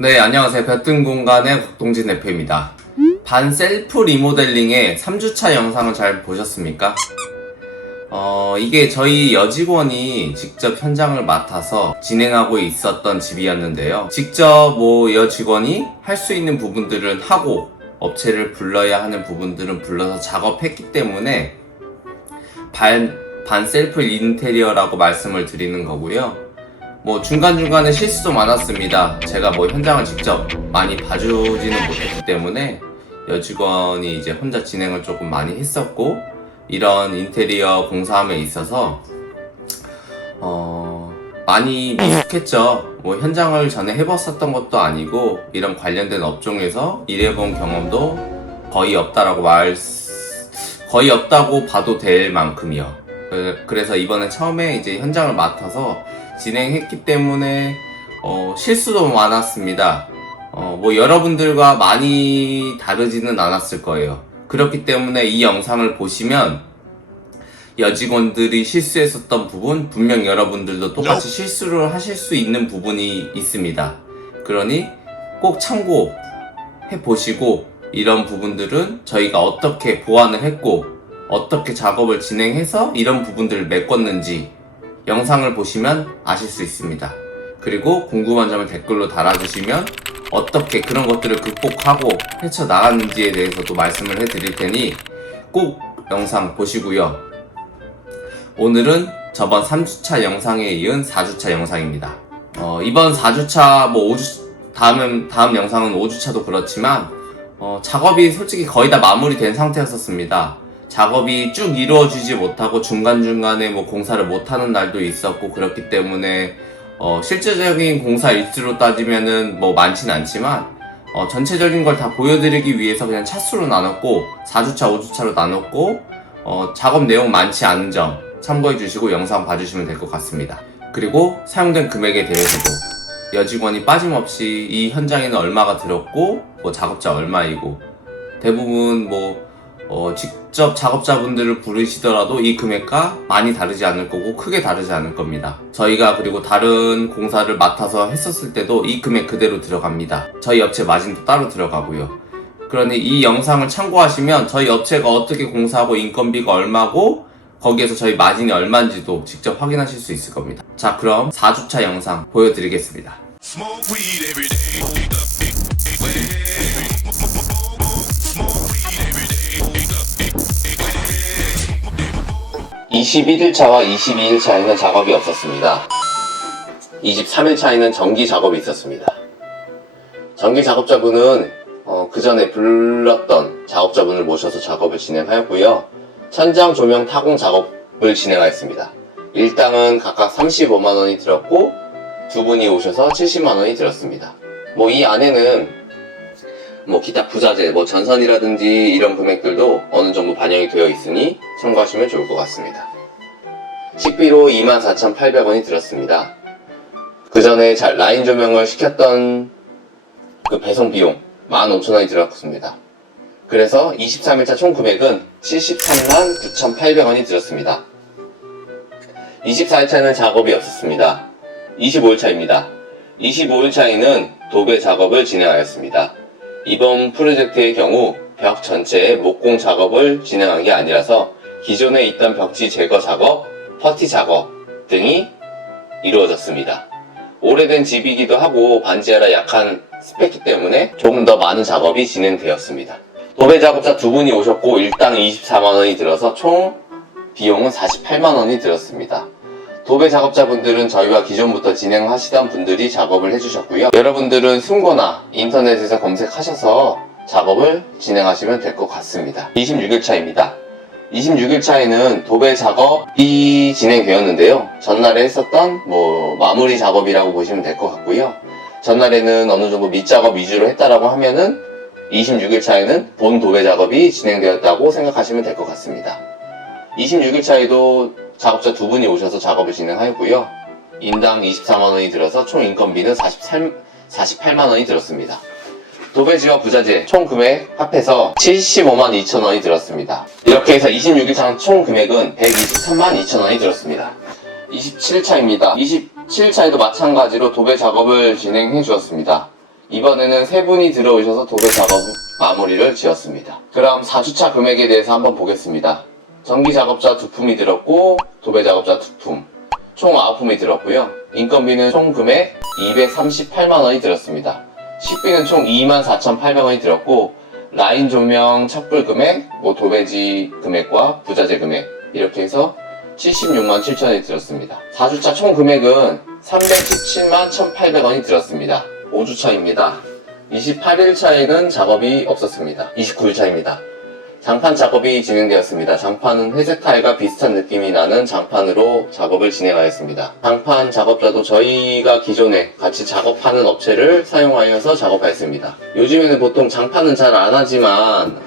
네, 안녕하세요. 볕든 공간의 곽동진 대표입니다. 반셀프 리모델링의 3주차 영상을 잘 보셨습니까? 이게 저희 여직원이 직접 현장을 맡아서 진행하고 있었던 집이었는데요. 직접 여직원이 할 수 있는 부분들은 하고 업체를 불러야 하는 부분들은 불러서 작업했기 때문에 반셀프 인테리어라고 말씀을 드리는 거고요. 중간중간에 실수도 많았습니다. 제가 현장을 직접 많이 봐주지는 못했기 때문에 여직원이 이제 혼자 진행을 조금 많이 했었고, 이런 인테리어 공사함에 있어서 많이 미숙했죠. 현장을 전에 해봤었던 것도 아니고 이런 관련된 업종에서 일해본 경험도 거의 없다고 봐도 될 만큼이요. 그래서 이번에 처음에 이제 현장을 맡아서 진행했기 때문에 실수도 많았습니다. 여러분들과 많이 다르지는 않았을 거예요. 그렇기 때문에 이 영상을 보시면 여직원들이 실수했었던 부분, 분명 여러분들도 똑같이 실수를 하실 수 있는 부분이 있습니다. 그러니 꼭 참고해 보시고, 이런 부분들은 저희가 어떻게 보완을 했고 어떻게 작업을 진행해서 이런 부분들을 메꿨는지 영상을 보시면 아실 수 있습니다. 그리고 궁금한 점을 댓글로 달아주시면 어떻게 그런 것들을 극복하고 헤쳐나갔는지에 대해서도 말씀을 해드릴 테니 꼭 영상 보시고요. 오늘은 저번 3주차 영상에 이은 4주차 영상입니다. 이번 4주차, 다음 영상은 5주차도 그렇지만 작업이 솔직히 거의 다 마무리된 상태였었습니다. 작업이 쭉 이루어지지 못하고 중간중간에 공사를 못하는 날도 있었고, 그렇기 때문에 실제적인 공사 일수로 따지면은 많진 않지만 전체적인 걸 다 보여드리기 위해서 그냥 차수로 나눴고 4주차, 5주차로 나눴고, 작업 내용 많지 않은 점 참고해 주시고 영상 봐주시면 될 것 같습니다. 그리고 사용된 금액에 대해서도 여직원이 빠짐없이 이 현장에는 얼마가 들었고 작업자 얼마이고, 대부분 직접 작업자분들을 부르시더라도 이 금액과 많이 다르지 않을 거고 크게 다르지 않을 겁니다. 저희가 그리고 다른 공사를 맡아서 했었을 때도 이 금액 그대로 들어갑니다. 저희 업체 마진도 따로 들어가고요. 그러니 이 영상을 참고하시면 저희 업체가 어떻게 공사하고 인건비가 얼마고 거기에서 저희 마진이 얼마인지도 직접 확인하실 수 있을 겁니다. 자, 그럼 4주차 영상 보여드리겠습니다. 21일차와 22일차에는 작업이 없었습니다. 23일차에는 전기 작업이 있었습니다. 전기 작업자분은 그 전에 불렀던 작업자분을 모셔서 작업을 진행하였고요. 천장 조명 타공 작업을 진행하였습니다. 일당은 각각 35만원이 들었고 두 분이 오셔서 70만원이 들었습니다. 이 안에는 기타 부자재, 전선이라든지 이런 금액들도 어느 정도 반영이 되어 있으니 참고하시면 좋을 것 같습니다. 식비로 24,800원이 들었습니다. 그 전에 라인 조명을 시켰던 그 배송 비용 15,000원이 들었습니다. 그래서 23일차 총 금액은 739,800원이 들었습니다. 24일차는 작업이 없었습니다. 25일차입니다. 25일차에는 도배 작업을 진행하였습니다. 이번 프로젝트의 경우 벽 전체에 목공 작업을 진행한 게 아니라서 기존에 있던 벽지 제거 작업, 퍼티 작업 등이 이루어졌습니다. 오래된 집이기도 하고 반지하라 약한 스펙이기 때문에 조금 더 많은 작업이 진행되었습니다. 도배 작업자 두 분이 오셨고 일당 24만원이 들어서 총 비용은 48만원이 들었습니다. 도배 작업자분들은 저희와 기존부터 진행하시던 분들이 작업을 해주셨고요. 여러분들은 숨거나 인터넷에서 검색하셔서 작업을 진행하시면 될 것 같습니다. 26일차입니다. 26일차에는 도배 작업이 진행되었는데요. 전날에 했었던 마무리 작업이라고 보시면 될 것 같고요. 전날에는 어느 정도 밑작업 위주로 했다라고 하면은 26일차에는 본 도배 작업이 진행되었다고 생각하시면 될 것 같습니다. 26일차에도 작업자 두 분이 오셔서 작업을 진행하였고요. 인당 24만원이 들어서 총 인건비는 48만원이 들었습니다. 도배지와 부자재 총 금액 합해서 75만 2천원이 들었습니다. 이렇게 해서 26일차 총 금액은 123만 2천원이 들었습니다. 27일차입니다. 27일차에도 마찬가지로 도배 작업을 진행해 주었습니다. 이번에는 세 분이 들어오셔서 도배 작업 마무리를 지었습니다. 그럼 4주차 금액에 대해서 한번 보겠습니다. 전기 작업자 2품이 들었고 도배 작업자 2품 총 9품이 들었고요. 인건비는 총 금액 238만원이 들었습니다. 식비는 총 24,800원이 들었고 라인 조명 착불 금액, 도배지 금액과 부자재 금액 이렇게 해서 76만 7천원이 들었습니다. 4주차 총 금액은 317만 1,800원이 들었습니다. 5주차입니다. 28일차에는 작업이 없었습니다. 29일차입니다. 장판 작업이 진행되었습니다. 장판은 회색 타일과 비슷한 느낌이 나는 장판으로 작업을 진행하였습니다. 장판 작업자도 저희가 기존에 같이 작업하는 업체를 사용하여서 작업하였습니다. 요즘에는 보통 장판은 잘 안 하지만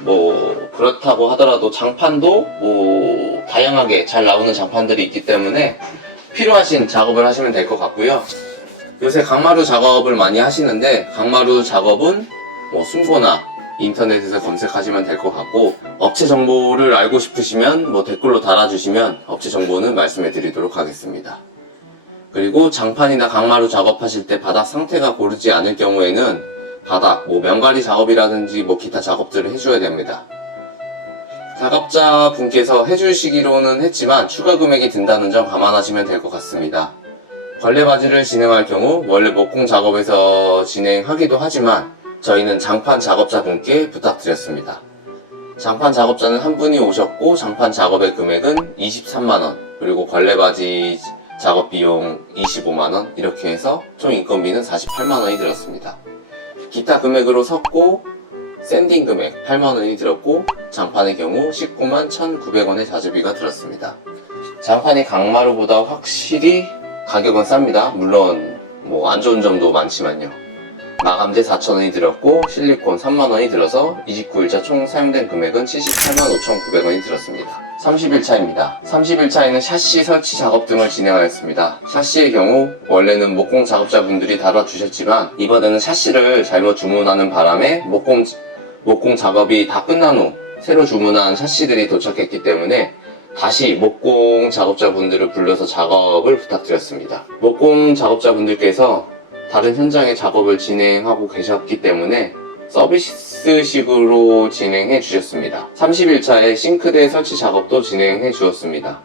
그렇다고 하더라도 장판도 다양하게 잘 나오는 장판들이 있기 때문에 필요하신 작업을 하시면 될 것 같고요. 요새 강마루 작업을 많이 하시는데 강마루 작업은 숨고나 인터넷에서 검색하시면 될 것 같고 업체 정보를 알고 싶으시면 댓글로 달아주시면 업체 정보는 말씀해 드리도록 하겠습니다. 그리고 장판이나 강마루 작업하실 때 바닥 상태가 고르지 않을 경우에는 바닥 면가리 작업이라든지 기타 작업들을 해줘야 됩니다. 작업자 분께서 해주시기로는 했지만 추가 금액이 든다는 점 감안하시면 될 것 같습니다. 걸레바지를 진행할 경우 원래 목공 작업에서 진행하기도 하지만 저희는 장판 작업자분께 부탁드렸습니다. 장판 작업자는 한 분이 오셨고 장판 작업의 금액은 23만원 그리고 걸레바지 작업 비용 25만원 이렇게 해서 총 인건비는 48만원이 들었습니다. 기타 금액으로 섰고 샌딩 금액 8만원이 들었고 장판의 경우 19만 1,900원의 자재비가 들었습니다. 장판이 강마루보다 확실히 가격은 쌉니다. 물론 안 좋은 점도 많지만요. 마감재 4,000원이 들었고 실리콘 3만원이 들어서 29일차 총 사용된 금액은 78만 5,900원이 들었습니다. 30일차입니다. 30일차에는 샤시 설치 작업 등을 진행하였습니다. 샤시의 경우 원래는 목공 작업자분들이 달아주셨지만 이번에는 샤시를 잘못 주문하는 바람에 목공 작업이 다 끝난 후 새로 주문한 샤시들이 도착했기 때문에 다시 목공 작업자분들을 불러서 작업을 부탁드렸습니다. 목공 작업자분들께서 다른 현장의 작업을 진행하고 계셨기 때문에 서비스식으로 진행해 주셨습니다. 30일차에 싱크대 설치 작업도 진행해 주었습니다.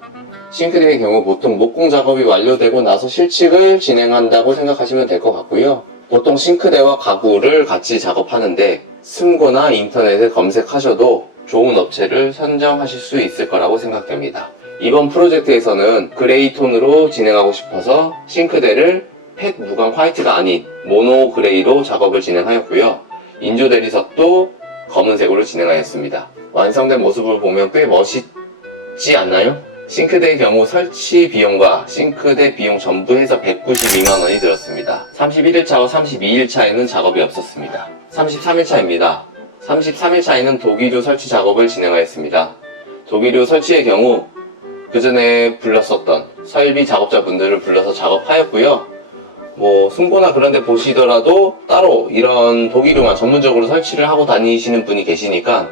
싱크대의 경우 보통 목공 작업이 완료되고 나서 실측을 진행한다고 생각하시면 될 것 같고요. 보통 싱크대와 가구를 같이 작업하는데 승고나 인터넷에 검색하셔도 좋은 업체를 선정하실 수 있을 거라고 생각됩니다. 이번 프로젝트에서는 그레이 톤으로 진행하고 싶어서 싱크대를 펫 무광 화이트가 아닌 모노 그레이로 작업을 진행하였고요. 인조 대리석도 검은색으로 진행하였습니다. 완성된 모습을 보면 꽤 멋있지 않나요? 싱크대의 경우 설치 비용과 싱크대 비용 전부 해서 192만원이 들었습니다. 31일차와 32일차에는 작업이 없었습니다. 33일차입니다. 33일차에는 도기류 설치 작업을 진행하였습니다. 도기류 설치의 경우 그 전에 불렀었던 설비 작업자분들을 불러서 작업하였고요. 승고나 그런 데 보시더라도 따로 이런 도기류만 전문적으로 설치를 하고 다니시는 분이 계시니까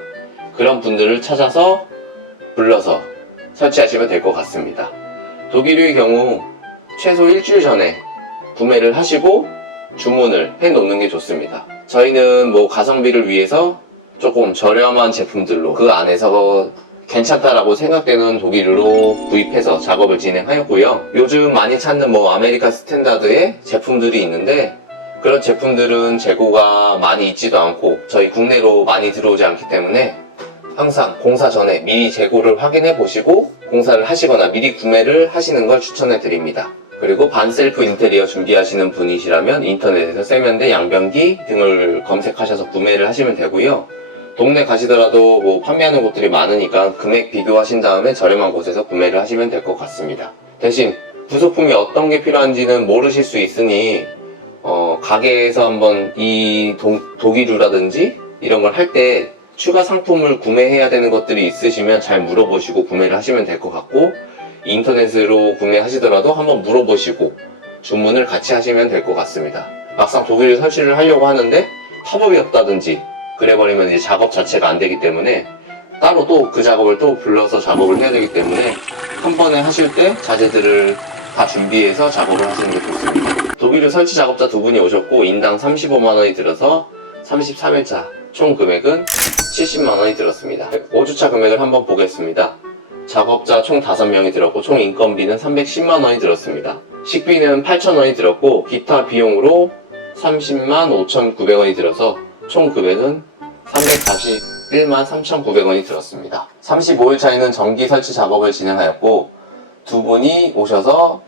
그런 분들을 찾아서 불러서 설치하시면 될 것 같습니다. 도기류의 경우 최소 일주일 전에 구매를 하시고 주문을 해 놓는 게 좋습니다. 저희는 가성비를 위해서 조금 저렴한 제품들로 그 안에서 괜찮다라고 생각되는 도기류로 구입해서 작업을 진행하였고요. 요즘 많이 찾는 아메리카 스탠다드의 제품들이 있는데 그런 제품들은 재고가 많이 있지도 않고 저희 국내로 많이 들어오지 않기 때문에 항상 공사 전에 미리 재고를 확인해 보시고 공사를 하시거나 미리 구매를 하시는 걸 추천해 드립니다. 그리고 반셀프 인테리어 준비하시는 분이시라면 인터넷에서 세면대, 양변기 등을 검색하셔서 구매를 하시면 되고요. 동네 가시더라도 판매하는 곳들이 많으니까 금액 비교하신 다음에 저렴한 곳에서 구매를 하시면 될 것 같습니다. 대신 부속품이 어떤 게 필요한지는 모르실 수 있으니 가게에서 한번 이 도기류라든지 이런 걸 할 때 추가 상품을 구매해야 되는 것들이 있으시면 잘 물어보시고 구매를 하시면 될 것 같고 인터넷으로 구매하시더라도 한번 물어보시고 주문을 같이 하시면 될 것 같습니다. 막상 도기류 설치를 하려고 하는데 팝업이 없다든지 그래버리면 이제 작업 자체가 안 되기 때문에 따로 또 그 작업을 또 불러서 작업을 해야 되기 때문에 한 번에 하실 때 자재들을 다 준비해서 작업을 하시는 게 좋습니다. 도비류 설치 작업자 두 분이 오셨고 인당 35만원이 들어서 33일차 총 금액은 70만원이 들었습니다. 5주차 금액을 한번 보겠습니다. 작업자 총 5명이 들었고 총 인건비는 310만원이 들었습니다. 식비는 8,000원이 들었고 기타 비용으로 30만 5,900원이 들어서 총 금액은 341만 3,900원이 들었습니다. 35일차에는 전기 설치 작업을 진행하였고 두 분이 오셔서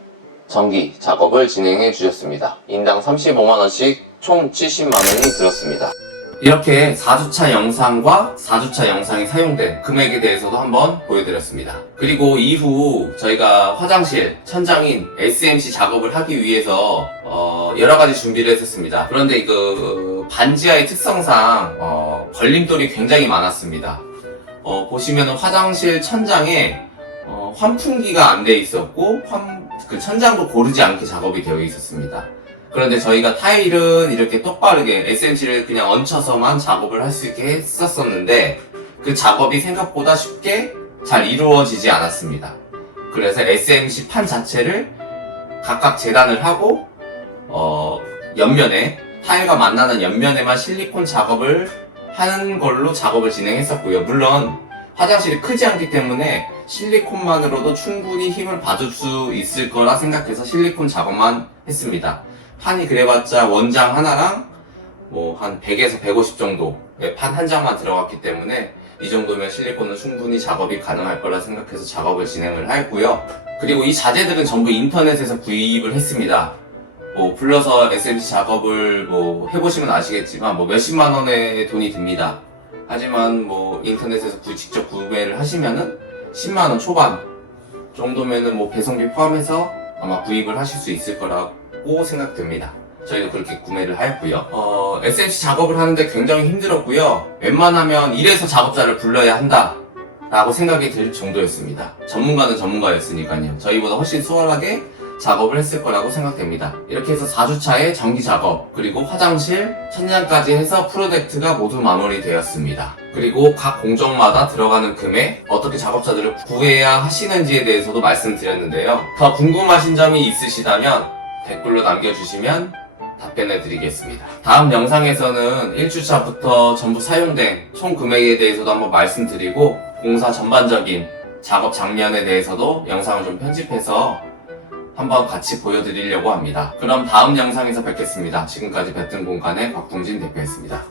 전기 작업을 진행해 주셨습니다. 인당 35만원씩 총 70만원이 들었습니다. 이렇게 4주차 영상과 4주차 영상이 사용된 금액에 대해서도 한번 보여드렸습니다. 그리고 이후 저희가 화장실, 천장인 SMC 작업을 하기 위해서 여러가지 준비를 했었습니다. 그런데 그 반지하의 특성상 걸림돌이 굉장히 많았습니다. 보시면 화장실 천장에 환풍기가 안 돼 있었고 그 천장도 고르지 않게 작업이 되어 있었습니다. 그런데 저희가 타일은 이렇게 똑바르게 SMC를 그냥 얹혀서만 작업을 할 수 있게 했었는데 그 작업이 생각보다 쉽게 잘 이루어지지 않았습니다. 그래서 SMC 판 자체를 각각 재단을 하고 옆면에 타일과 만나는 옆면에만 실리콘 작업을 하는 걸로 작업을 진행했었고요. 물론 화장실이 크지 않기 때문에 실리콘만으로도 충분히 힘을 받을 수 있을 거라 생각해서 실리콘 작업만 했습니다. 판이 그래봤자 원장 하나랑 뭐 한 100에서 150 정도의 판 한 장만 들어갔기 때문에 이 정도면 실리콘은 충분히 작업이 가능할 거라 생각해서 작업을 진행을 했고요. 그리고 이 자재들은 전부 인터넷에서 구입을 했습니다. 뭐 불러서 SMC 작업을 뭐 해보시면 아시겠지만 뭐 몇십만 원의 돈이 듭니다. 하지만 뭐 인터넷에서 직접 구매를 하시면은 10만원 초반 정도면은 뭐 배송비 포함해서 아마 구입을 하실 수 있을 거라고 생각됩니다. 저희도 그렇게 구매를 하였고요. SMC 작업을 하는데 굉장히 힘들었고요. 웬만하면 이래서 작업자를 불러야 한다 라고 생각이 들 정도였습니다. 전문가는 전문가였으니까요. 저희보다 훨씬 수월하게 작업을 했을 거라고 생각됩니다. 이렇게 해서 4주차의 전기 작업, 그리고 화장실, 천장까지 해서 프로젝트가 모두 마무리되었습니다. 그리고 각 공정마다 들어가는 금액, 어떻게 작업자들을 구해야 하시는지에 대해서도 말씀드렸는데요. 더 궁금하신 점이 있으시다면 댓글로 남겨주시면 답변해 드리겠습니다. 다음 영상에서는 1주차부터 전부 사용된 총 금액에 대해서도 한번 말씀드리고 공사 전반적인 작업 장면에 대해서도 영상을 좀 편집해서 한번 같이 보여드리려고 합니다. 그럼 다음 영상에서 뵙겠습니다. 지금까지 배뜬 공간의 곽동진 대표였습니다.